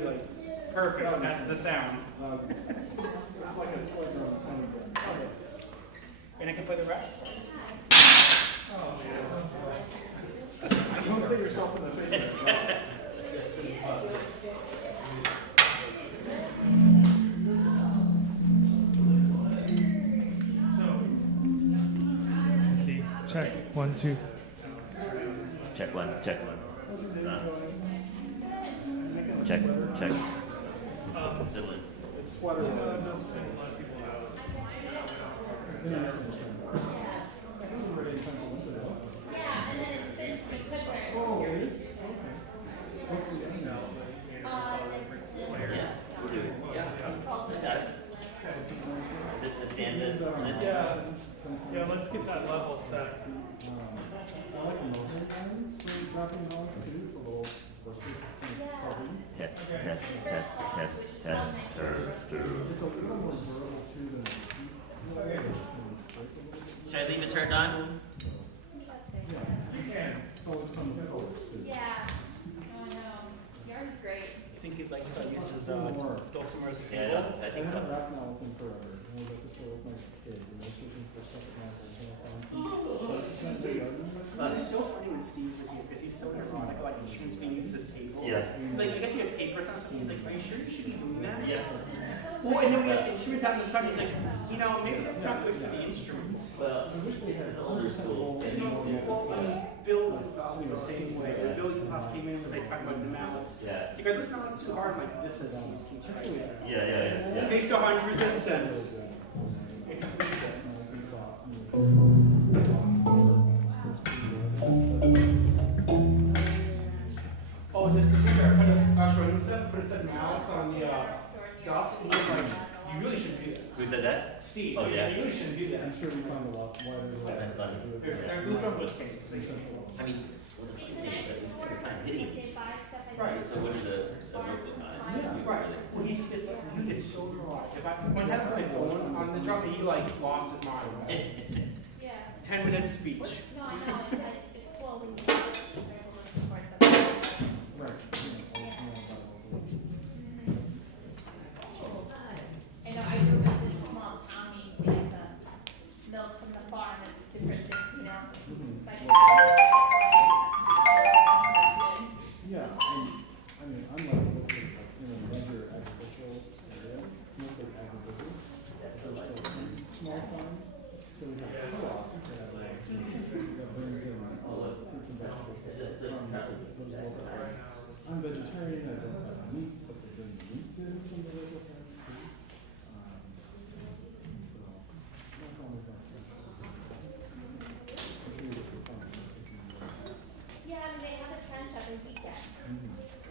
be like perfect. That's the sound. It's like a And I can play the rest. Oh, yeah. You don't put yourself in the face. See, check 1, 2. Check one. Check. Sibilance. It's sweater. Yeah, and then it's finished quicker. Oh, it is? Yeah. Got it. Is this the standard? Yeah, let's get that level set. I like the motion dropping notes too. It's a little Test. It's a little more durable too than. Should I leave it turned on? Yeah, you can. It's always come with colors too. Yeah. Oh no. Yarn is great. You think you'd like to use his dulcimer as a table? Yeah, I I think haven't so. wrapped novels in forever. And I got to store with my kids, and they're searching for second novels. It's so funny when Steve says because he's so neurotic, like insurance being uses his table. Yeah. Like I guess he had papers on something. He's like, "Are you sure you should be doing that?" Yeah. Well, and then we have instruments out in the sun. He's like, maybe that's not good for the instruments. Well, it's an older school. Well, Bill was the same way. When Bill Class came in and was like talking about the mallets. Yeah. It's like, no, it's too hard. I'm like, this is Steve's teacher. Yeah. It makes 100% sense. Makes complete sense. Oh, this computer, put a set of mallets on the duffs, and he was like, you really shouldn't do that. Who said that? Steve, Oh, yeah. you really shouldn't do that. I'm sure we found a lot wider. That's funny. They're goose drum with tapes. I mean, one of the things is that he's every time hitting. Right. So what is a notebook on it? Right. Well, he gets so dry. When I had my phone on the drum, he like lost his mind. Yeah. 10-minute speech. No, I know. It's cool when you're able to support them. Right. I know. I grew up in a small town. We used to get the milk from the farm and different things, you know. Like, Yeah, I mean, I'm like located like in a major agricultural area, mostly agribusiness. There's still some small farms, so we have co-op that brings in all the fruits and vegetables from those local farms. I'm vegetarian, I don't have meats, but they bring meats in from the local farms too. So, that's always my special. I'm sure you can find something. yeah, and they have a tent every weekend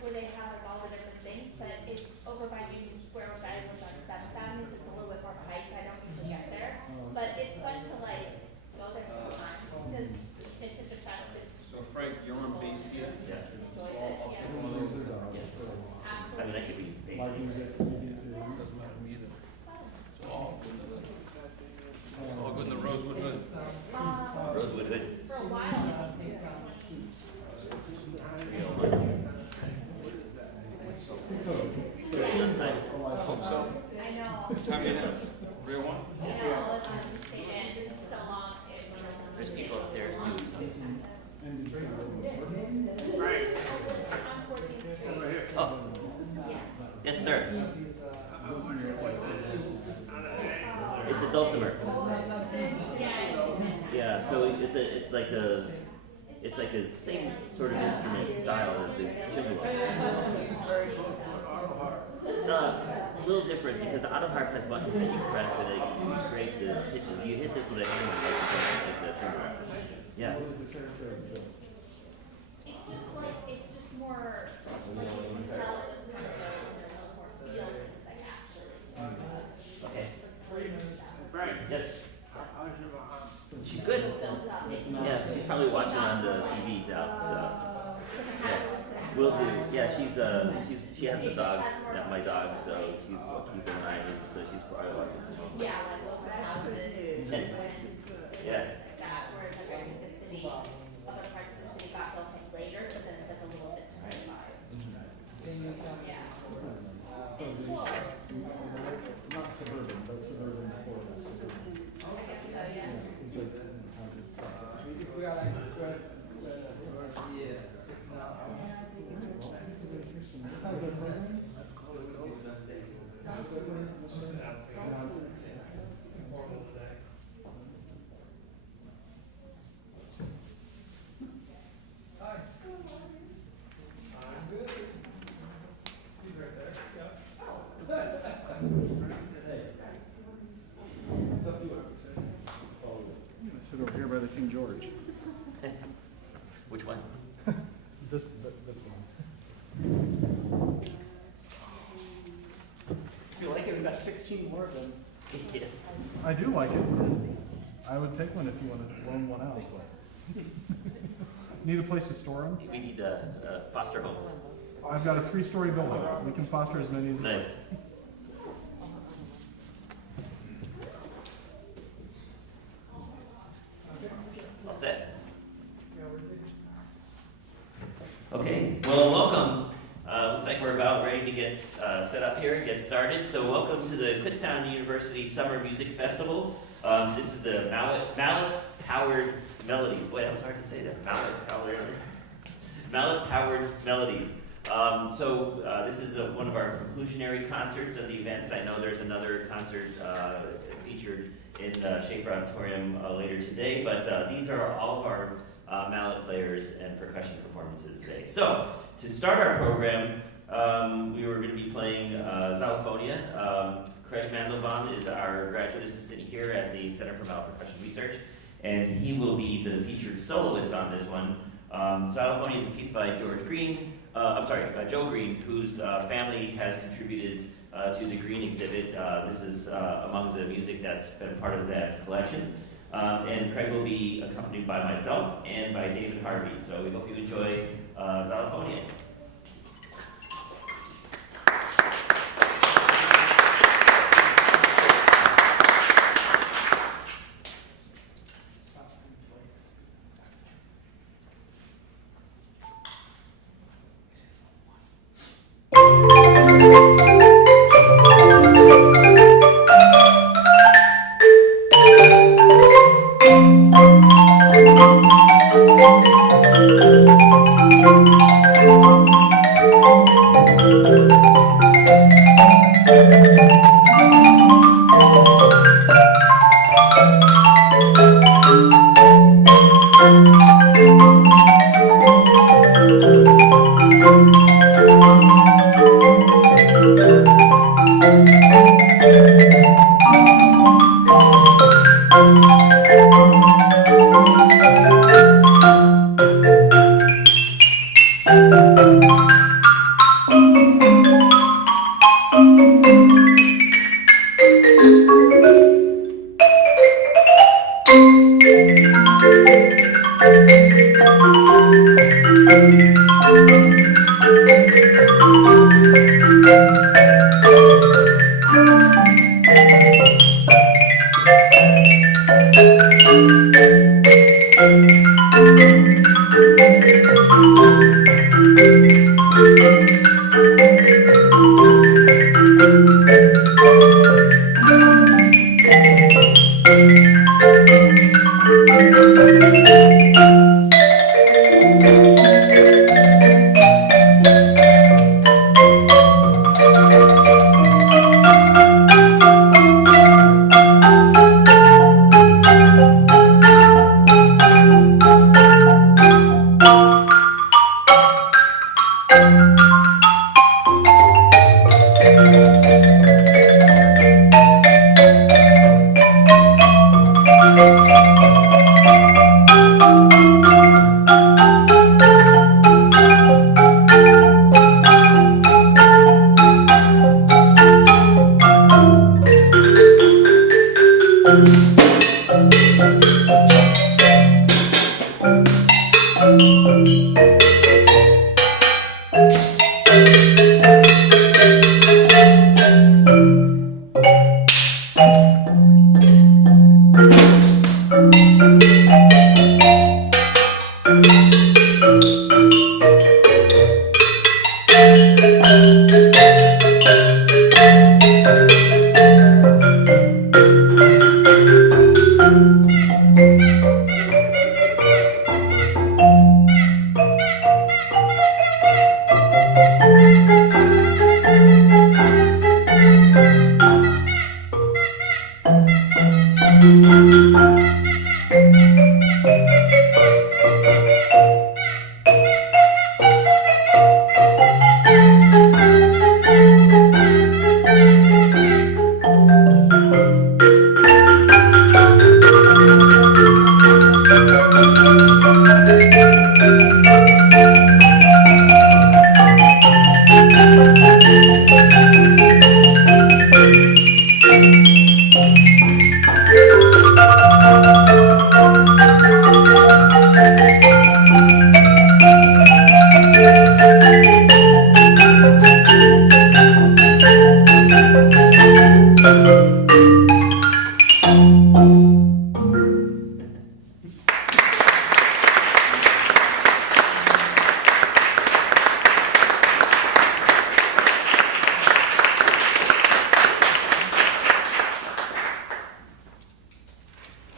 where they have like all the different things, but it's over by Union Square, which I live on 7th Avenue, so it's a little bit more of a hike. I don't usually get there, but it's fun to like go there sometimes because it's such a festive. So Frank, you're on bass here? Yeah. Enjoy it. Yeah. Everyone brings their dogs. I mean, that could be Live basically. music, we do too. Doesn't matter to me either. It's all good in the Rosewood Hood. Rosewood Hood. For a while, I think Hope so. I know. What time do you have? Real one? I know, all the time we stayed in so long. There's people upstairs too. And you drink Right. I'm 14. Oh. Yes, sir. It's a dulcimer. Yeah, so it's like a same sort of instrument style as the chisel. A little different because the auto harp has buttons that you press and it creates the pitches. You hit this with a hammer like the trigger. Yeah. It's just more, like you can tell it was kind of there's a little more feel to it, like actually. Okay. Right. Yes. She's good. Built up. Yeah, she's probably watching on the TV. Yeah. Will do. Yeah, she has the dog, my dog, so she's keeping an eye on it, so she's probably watching. Yeah, like local houses. Yeah. Like that, whereas like I think the city, other parts of the city got built like later, so then it's like a little bit different vibe. Yeah. Horrible today. Hi. I'm good. He's right there. Yeah. It's up to you. I'm gonna sit over here by the King George. Which one? This one. If you like it, we've got 16 more of them. Yeah. I do like it. I would take one if you wanted to loan one out, but. Need a place to store them? We need foster homes. I've got a 3-story building. We can foster as many as. Nice. All set. Okay, well, welcome. Looks like we're about ready to get set up here and get started. So welcome to the Kutztown University Summer Music Festival. This is the Mallet Powered Melodies. Boy, that was hard to say that. Mallet Powered Melodies. This is one of our conclusionary concerts of the events. I know there's another concert featured in Schaefer Auditorium later today, but these are all of our mallet players and percussion performances today. So, to start our program, we were going to be playing Xylophonia. Craig Mandelbaum is our graduate assistant here at the Center for Mallet Percussion Research, and he will be the featured soloist on this one. Xylophonia is a piece by Joe Green, whose family has contributed to the Green exhibit. This is among the music that's been part of that collection. And Craig will be accompanied by myself and by David Harvey. So we hope you enjoy Xylophonia.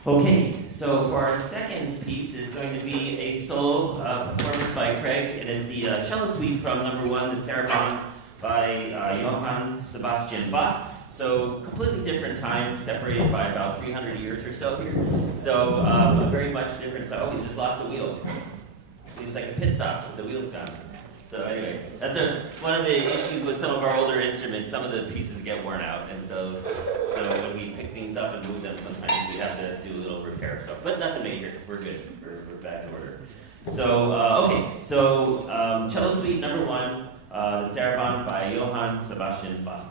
Okay, so for our second piece is going to be a solo performance by Craig. It is the cello suite from number 1, the Sarabande by Johann Sebastian Bach. So completely different time, separated by about 300 years or so here. So a very much different style. Oh, we just lost a wheel. It's like a pit stop, the wheel's gone. So anyway, that's one of the issues with some of our older instruments. Some of the pieces get worn out, and so when we pick things up and move them, sometimes we have to do a little repair. So, but nothing major. We're good. We're back in order. So okay. So cello suite number 1, the Sarabande by Johann Sebastian Bach.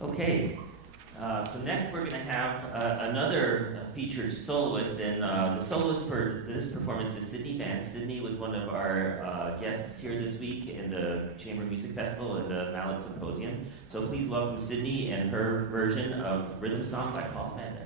Okay, so next we're going to have another featured soloist, and the soloist for this performance is Sydney Vance. Sydney was one of our guests here this week in the Chamber Music Festival and the Mallet Symposium. So please welcome Sydney and her version of Rhythm Song by Paul Smadbeck.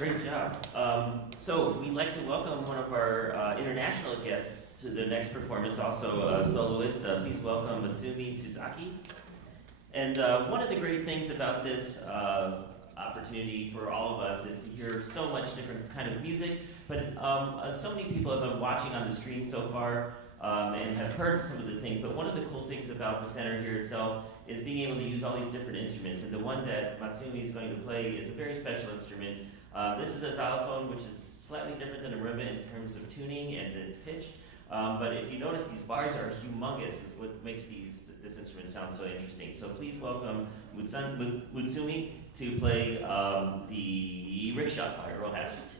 Great job. So we'd like to welcome one of our international guests to the next performance, also a soloist. Please welcome Mutsumi Tsuuzaki. And one of the great things about this opportunity for all of us is to hear so much different kind of music, but so many people have been watching on the stream so far and have heard some of the things, but one of the cool things about the center here itself is being able to use all these different instruments, and the one that Mutsumi is going to play is a very special instrument. This is a xylophone, which is slightly different than a marimba in terms of tuning and its pitch, but if you notice, these bars are humongous, is what makes this instrument sound so interesting. So please welcome Mutsumi to play the Rickshaw by Earl Hatches.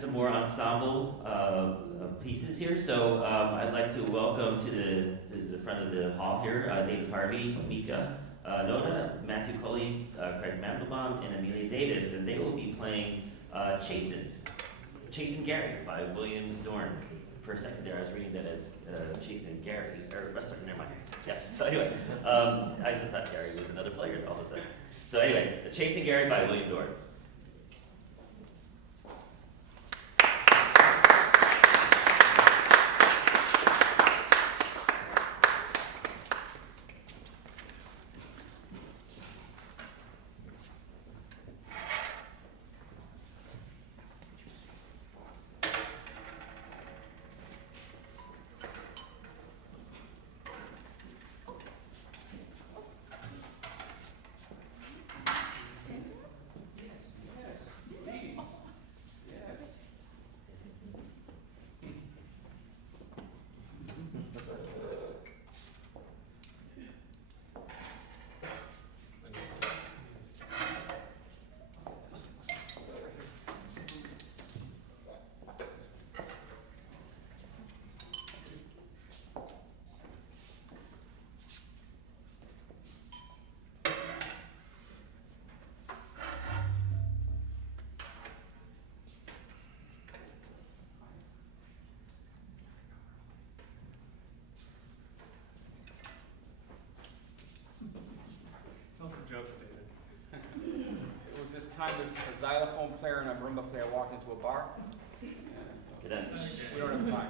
Some more ensemble pieces here. So I'd like to welcome to the front of the hall here David Harvey, Mika, Noda, Matthew Coley, Craig Mandelbaum, and Amelia Davis, and they will be playing Chasin Gary by William Dorn. For a second there, I was reading that as Chasin Gary, or sorry, never mind. Yeah. So anyway, I just thought Gary was another player all of a sudden. So anyway, Chasin Gary by William Dorn. Tell some jokes, David. It was this time a xylophone player and a marimba player walked into a bar. Good end. We don't have time.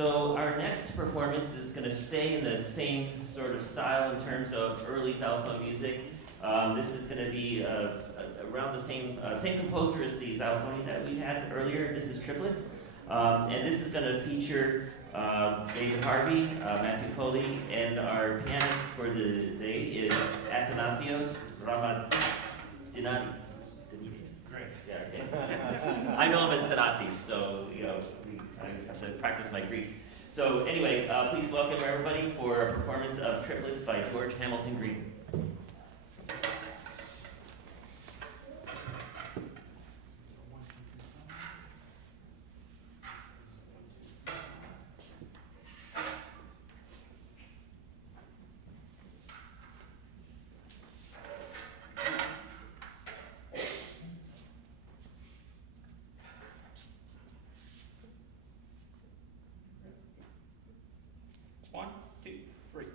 So our next performance is going to stay in the same sort of style in terms of early xylophone music. This is going to be around the same composer as the xylophone that we had earlier. This is Triplets. And this is going to feature David Harvey, Matthew Coley, and our pianist for the day is Athanasios Ramadanidis. Great. Yeah, okay. I know him as Thanasis, so I have to practice my Greek. So anyway, please welcome everybody for a performance of Triplets by George Hamilton Green. One, two, three.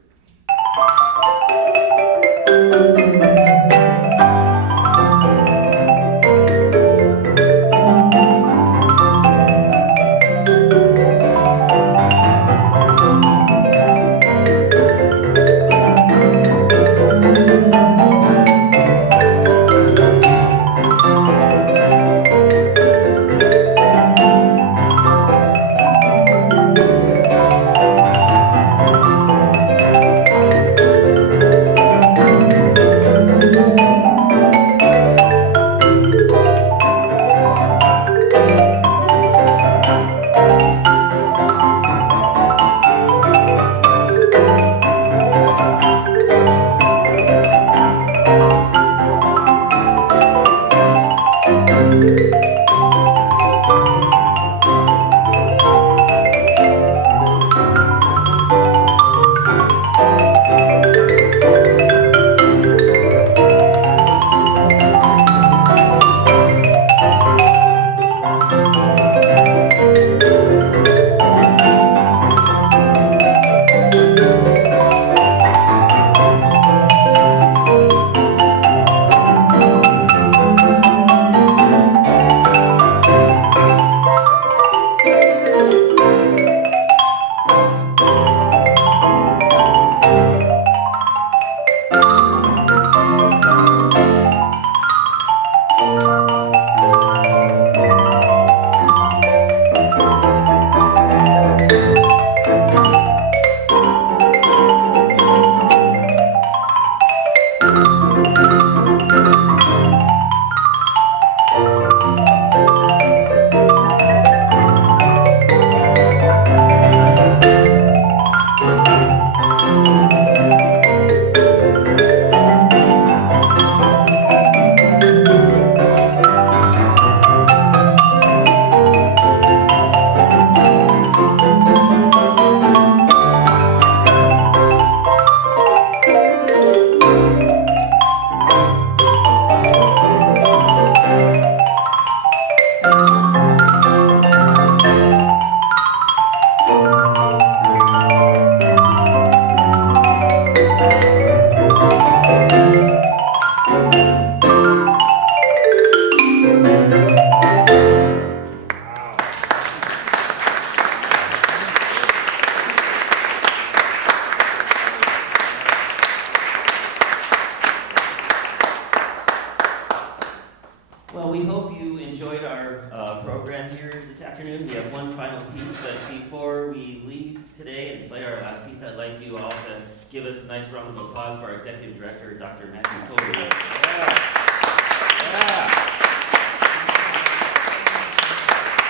we hope you enjoyed our program here this afternoon. We have one final piece, but before we leave today and play our last piece, I'd like you all to give us a nice round of applause for our Executive Director, Dr. Matthew Coley.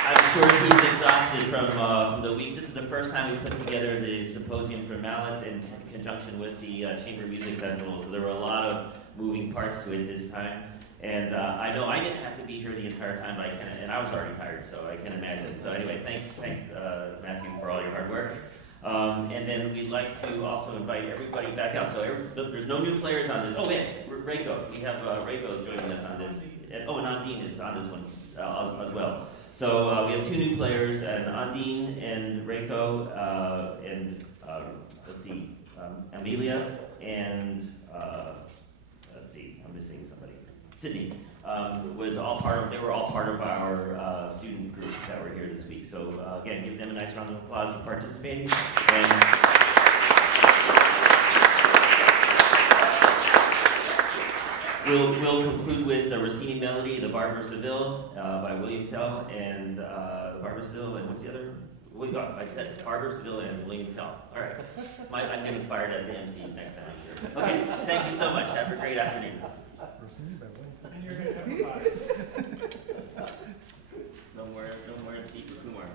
I'm sure he's exhausted from the week. This is the first time we put together the symposium for Mallet in conjunction with the Chamber Music Festival, so there were a lot of moving parts to it this time. And I know I didn't have to be here the entire time, but and I was already tired, so I can imagine. So anyway, thanks Matthew, for all your hard work. And then we'd like to also invite everybody back out. So there's no new players on this. Oh yes, Reiko. We have Reiko joining us on this. And Ondine is on this one as well. So we have two new players, and Ondine and Reiko, and let's see, Amelia and let's see, I'm missing somebody. Sydney was all part of. They were all part of our student group that were here this week. So again, give them a nice round of applause for participating. And we'll conclude with the Rossini melody, "The Barber of Seville" by William Tell, and the Barber of Seville, and what's the other? I said Barber of Seville and William Tell. All right, I'm getting fired at the MC next time, I'm sure. Okay, thank you so much. Have a great afternoon. And you're going to have a prize. No more MC for Kumor.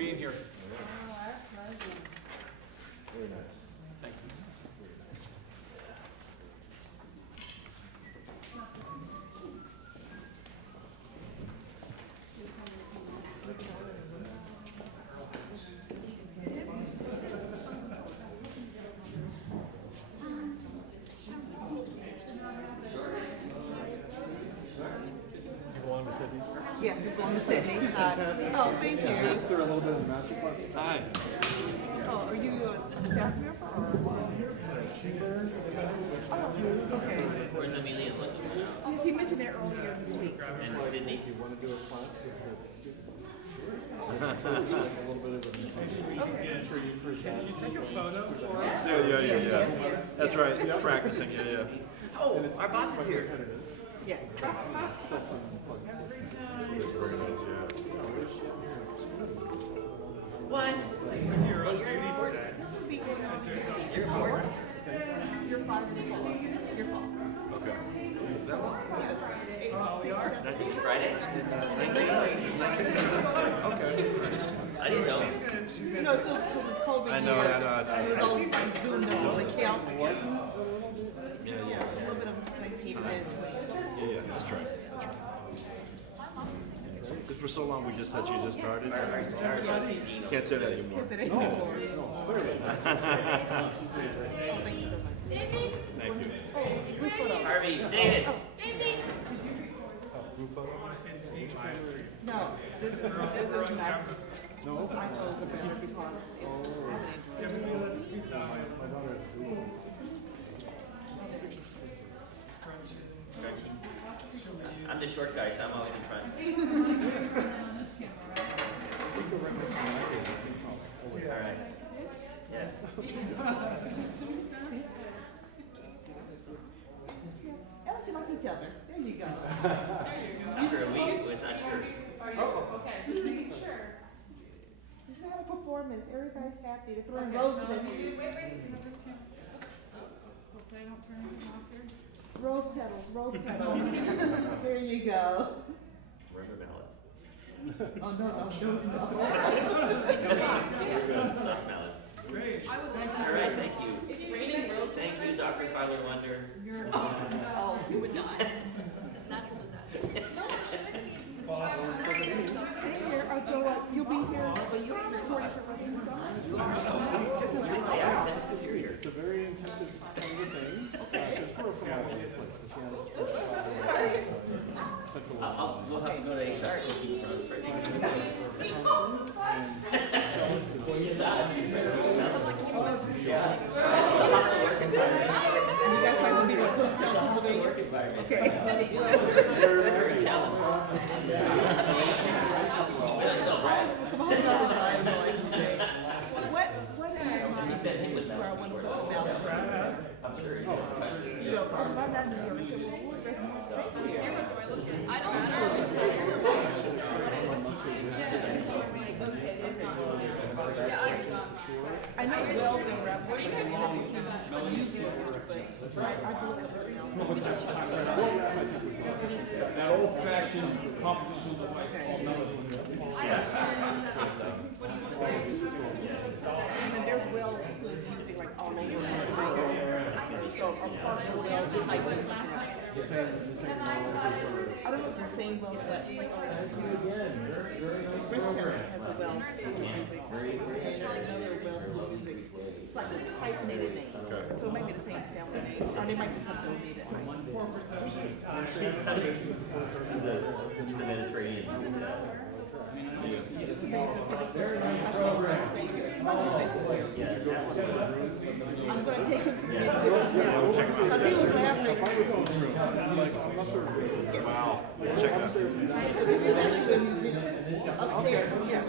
being here. Very nice. Thank you. You belong to Sydney? Yes, we're going to Sydney. Oh, thank you. They're a little bit of a master class. Hi. Oh, are you a staff member or? Oh, okay. Where's Amelia looking? Yes, he mentioned that earlier this week. And Sydney? You want to do a class with the students? A little bit of a sure you present. You take a photo for us? Yeah. That's right, you're practicing, yeah. Oh, our boss is here. Yes. Very nice, yeah. What? You're on duty today. You're 4? You're 5 and 4. You're 4. Okay. That one? This is Friday? I didn't know. You know, because it's COVID I know, years, I know. and it was all on Zoom, doesn't really count. Yeah, A little bit of 19 minutes. yeah, that's right. Just for so long, we just said you just started. Can't say that anymore. Because it ain't anymore. Clearly. Oh, thank you so much. Thank you. Group photo. Harvey, David. Group photo? No, this is not. No? My photos are better because Yeah, maybe let's scoop that way. My daughter has Google. I'm the short guy, so I'm always in front. All right. Yes. They like each other. There you go. After a week, it's not sure. Okay, making sure. It's not a performance. Everybody's happy. They're throwing roses at you. Rose petals, rose petals. There you go. Rubber mallets. Oh, no. Soft mallets. Great. All right, thank you. It's raining rose. Thank you, Dr. Fowler Wonder. Oh, you would not. Natural disaster. Boss. Hey here, Joe, you'll be here. You'll be recording for This is Yeah, recording. that was superior. It's a very intensive kind of thing. Because we're from all over the place. She has Central We'll have to go to HR. Yeah. And you guys like to be with Cooktown, Pennsylvania? Okay. Come on, I'm like, what is where I want to put the mouse? I'm sure. You know, by that New York, I said, well, look, there's more space here. I don't know. I know Wells and rap. What do you guys want to do? I'm using it, but I do it every now and then. That old-fashioned compositional device called Melodies. And there's Wells who's using like all over the so I'm part of Wells type of something like I don't know if the same Wells that Rickshaw has a Wells music, and there's another Wells music, like this hyphenated name. So it might be the same family name, or they might be something related. The Mediterranean. I'm going to take him to the exhibit now, because he was laughing. Wow. Check that. This is actually a museum upstairs, yeah.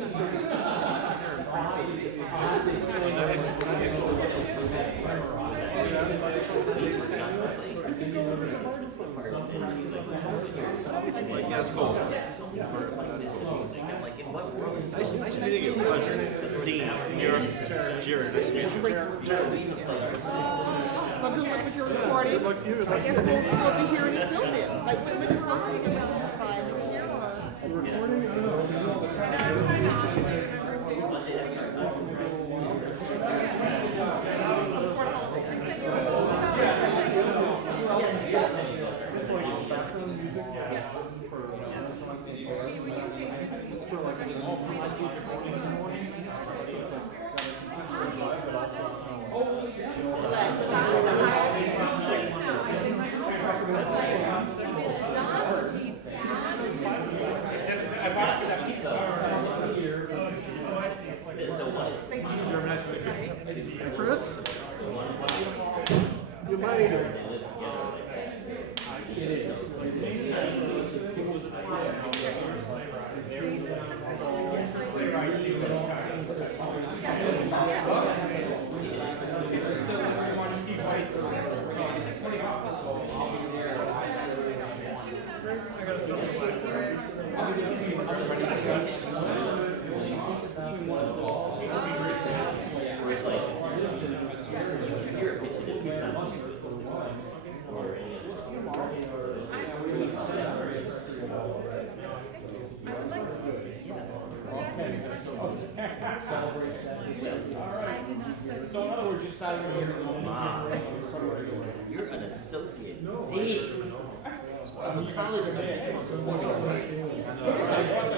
Yeah, it's cool. Like, in what world? Nice meeting you. Pleasure. Dean. Jared. Nice to meet you. Well, good luck with your recording. Good luck to you. I guess we'll be hearing it soon then. Like, when is supposed to be by next year or? Recording? I don't know. Chris? You might. It is. It's just still everyone Steve Weiss. It's $20, so I'll be there. I gotta still go back there. I'll be there. Whereas like, you can hear a pitch in it, it's not too good. Or any other. So in other words, you started here in the moment. Wow. You're an associate dean. College professional performing arts. You're like,